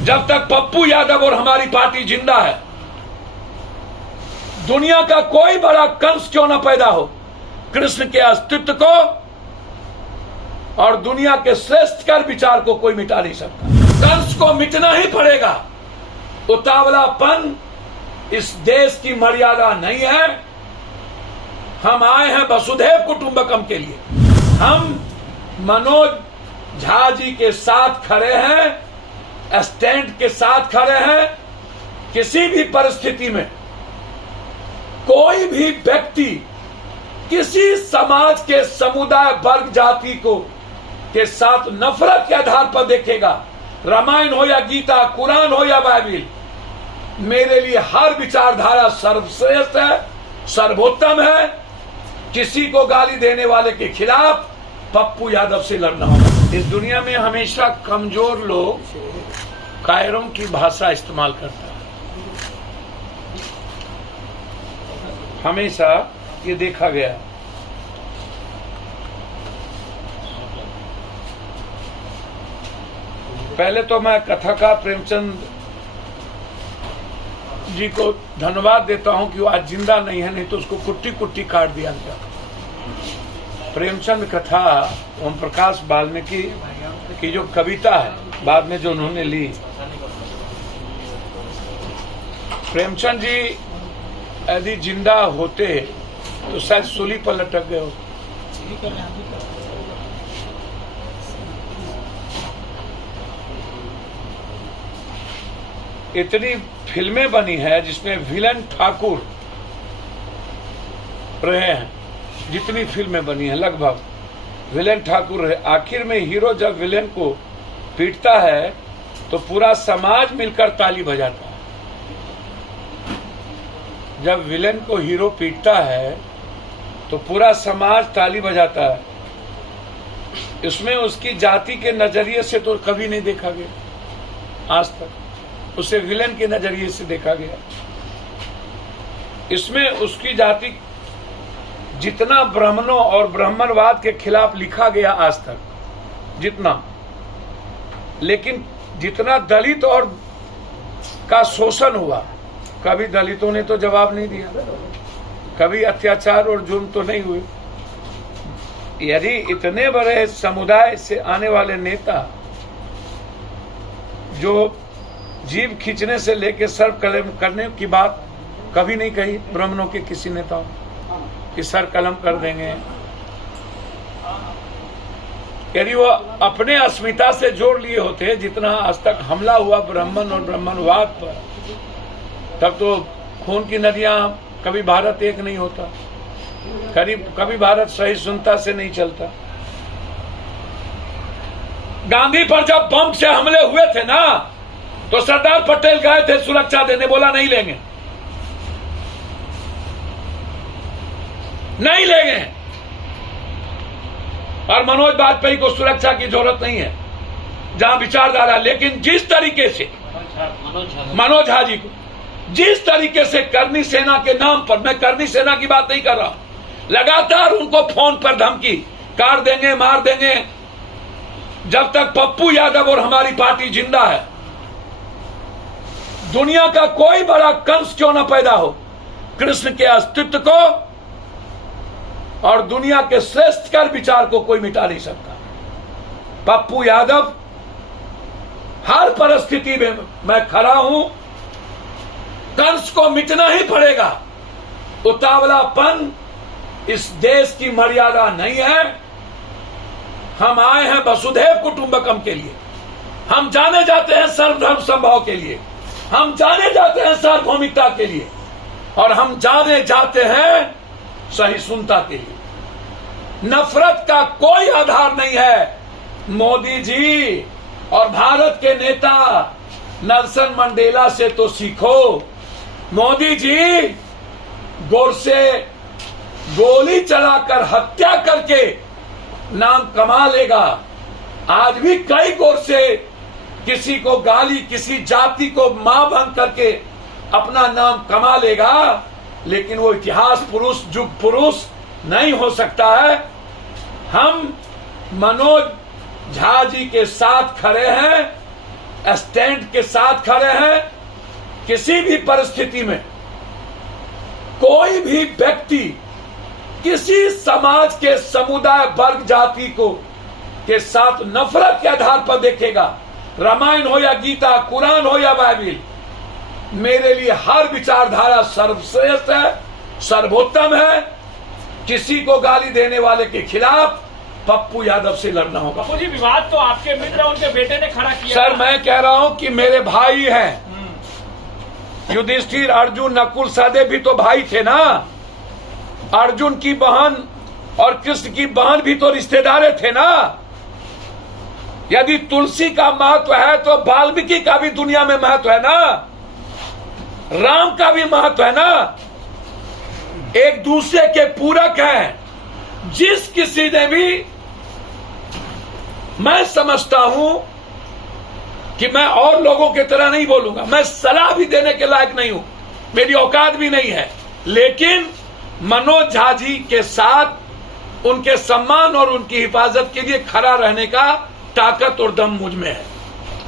जब तक पप्पू यादव और हमारी पार्टी जिंदा है, दुनिया का कोई बड़ा कंस क्यों ना पैदा हो, कृष्ण के अस्तित्व को और दुनिया के श्रेष्ठकर विचार को कोई मिटा नहीं सकता। कंस को मिटना ही पड़ेगा। उतावलापन इस देश की मर्यादा नहीं है। हम आए हैं वसुधैव कुटुंबकम के लिए। हम मनोज झा जी के साथ खड़े हैं, स्टैंड के साथ खड़े हैं। किसी भी परिस्थिति में कोई भी व्यक्ति किसी समाज के समुदाय वर्ग जाति को के साथ नफरत के आधार पर देखेगा, रामायण हो या गीता, कुरान हो या बाइबिल, मेरे लिए हर विचारधारा सर्वश्रेष्ठ है, सर्वोत्तम है। किसी को गाली देने वाले के खिलाफ पप्पू यादव से लड़ना होगा। इस दुनिया में हमेशा कमजोर लोग कायरों की भाषा इस्तेमाल करता है। हमेशा ये देखा गया। पहले तो मैं कथाकार प्रेमचंद जी को धन्यवाद देता हूं कि वो आज जिंदा नहीं है, नहीं तो उसको कुट्टी कुट्टी काट दिया गया। प्रेमचंद कथा ओम प्रकाश वाल्मीकि की जो कविता है, बाद में जो उन्होंने ली, प्रेमचंद जी यदि जिंदा होते तो शायद सूली पर लटक गए होते। इतनी फिल्में बनी है जिसमें विलेन ठाकुर रहे हैं, जितनी फिल्में बनी हैं लगभग विलेन ठाकुर रहे। आखिर में हीरो जब विलेन को पीटता है तो पूरा समाज मिलकर ताली बजाता है। जब विलेन को हीरो पीटता है तो पूरा समाज ताली बजाता है। इसमें उसकी जाति के नजरिए से तो कभी नहीं देखा गया आज तक, उसे विलेन के नजरिए से देखा गया। इसमें उसकी जाति, जितना ब्राह्मणों और ब्राह्मणवाद के खिलाफ लिखा गया आज तक, जितना, लेकिन जितना दलित और का शोषण हुआ, कभी दलितों ने तो जवाब नहीं दिया, कभी अत्याचार और जुर्म तो नहीं हुए। यदि इतने बड़े समुदाय से आने वाले नेता जो जीभ खींचने से लेकर सर्व कलम करने की बात कभी नहीं कही ब्राह्मणों के किसी नेताओं कि सर कलम कर देंगे, यदि वो अपने अस्मिता से जोड़ लिए होते जितना आज तक हमला हुआ ब्राह्मण और ब्राह्मणवाद पर, तब तो खून की नदियां, कभी भारत एक नहीं होता, कभी भारत सही सुनता से नहीं चलता। गांधी पर जब बम से हमले हुए थे ना, तो सरदार पटेल गए थे सुरक्षा देने, बोला नहीं लेंगे, नहीं लेंगे। और मनोज वाजपेयी को सुरक्षा की जरूरत नहीं है जहां विचारधारा, लेकिन जिस तरीके से मनोज झा जी को, जिस तरीके से करनी सेना के नाम पर, मैं करनी सेना की बात नहीं कर रहा, लगातार उनको फोन पर धमकी, काट देंगे, मार देंगे। जब तक पप्पू यादव और हमारी पार्टी जिंदा है, दुनिया का कोई बड़ा कंस क्यों ना पैदा हो, कृष्ण के अस्तित्व को और दुनिया के श्रेष्ठकर विचार को कोई मिटा नहीं सकता। पप्पू यादव हर परिस्थिति में मैं खड़ा हूं। कंस को मिटना ही पड़ेगा। उतावलापन इस देश की मर्यादा नहीं है। हम आए हैं वसुधैव कुटुंबकम के लिए। हम जाने जाते हैं सर्वधर्म समभाव के लिए, हम जाने जाते हैं सार्वभौमिकता के लिए, और हम जाने जाते हैं सहिष्णुता के लिए। नफरत का कोई आधार नहीं है। मोदी जी और भारत के नेता नेल्सन मंडेला से तो सीखो। मोदी जी गोरसे गोली चलाकर हत्या करके नाम कमा लेगा। आज भी कई गोरसे किसी को गाली, किसी जाति को मां भंग करके अपना नाम कमा लेगा, लेकिन वो इतिहास पुरुष, युग पुरुष नहीं हो सकता है। हम मनोज झा जी के साथ खड़े हैं, स्टैंड के साथ खड़े हैं। किसी भी परिस्थिति में कोई भी व्यक्ति किसी समाज के समुदाय वर्ग जाति को के साथ नफरत के आधार पर देखेगा, रामायण हो या गीता, कुरान हो या बाइबिल, मेरे लिए हर विचारधारा सर्वश्रेष्ठ है, सर्वोत्तम है। किसी को गाली देने वाले के खिलाफ पप्पू यादव से लड़ना होगा। पप्पू जी, विवाद तो आपके मित्र उनके बेटे ने खड़ा किया। सर, मैं कह रहा हूं कि मेरे भाई हैं युधिष्ठिर, अर्जुन, नकुल, सहदेव भी तो भाई थे ना। अर्जुन की बहन और कृष्ण की बहन भी तो रिश्तेदार थे ना। यदि तुलसी का महत्व है तो वाल्मीकि का भी दुनिया में महत्व है ना, राम का भी महत्व है ना। एक दूसरे के पूरक हैं। जिस किसी ने भी, मैं समझता हूं कि मैं और लोगों की तरह नहीं बोलूंगा, मैं सलाह भी देने के लायक नहीं हूं, मेरी औकात भी नहीं है, लेकिन मनोज झा जी के साथ उनके सम्मान और उनकी हिफाजत के लिए खड़ा रहने का ताकत और दम मुझ में है।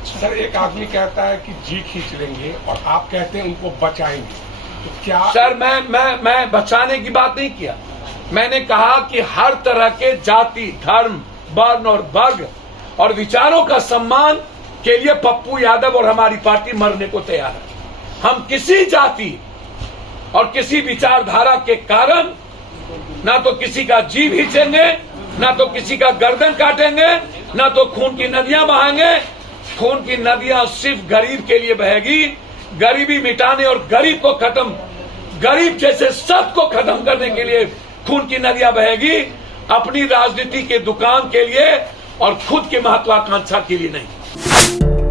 सर, एक आदमी कहता है कि जी खींच लेंगे और आप कहते हैं उनको बचाएंगे, तो क्या? सर, मैं बचाने की बात नहीं किया। मैंने कहा कि हर तरह के जाति, धर्म, वर्ण और वर्ग और विचारों का सम्मान के लिए पप्पू यादव और हमारी पार्टी मरने को तैयार है। हम किसी जाति और किसी विचारधारा के कारण ना तो किसी का जी खींचेंगे, ना तो किसी का गर्दन काटेंगे, ना तो खून की नदियां बहाएंगे। खून की नदियां सिर्फ गरीब के लिए बहेगी। गरीबी मिटाने और गरीब जैसे शब्द को खत्म करने के लिए खून की नदियां बहेगी, अपनी राजनीति के दुकान के लिए और खुद की महत्वाकांक्षा के लिए नहीं।